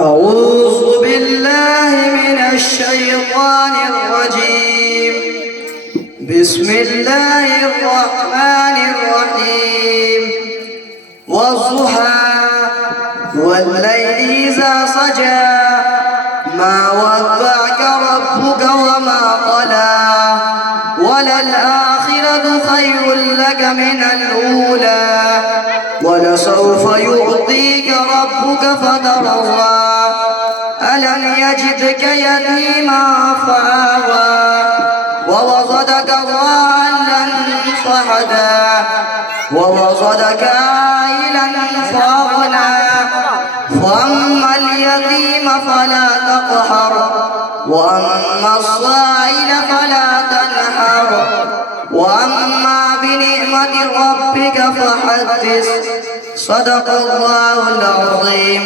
أعوذ بالله من الشيطان الرجيم. بسم الله الرحمن الرحيم. والضحى والليل إذا سجى ما ودعك ربك وما قلى وللآخرة خير لك من الأولى ولسوف يعطيك ربك فترضى ألم يجدك يتيما فآوى ووجدك ضالا فهدى ووجدك عائلا فأغنى فأما اليتيم فلا تقهر وأما السائل فلا تنهر وأما بنعمة ربك فحدث. صدق الله العظيم.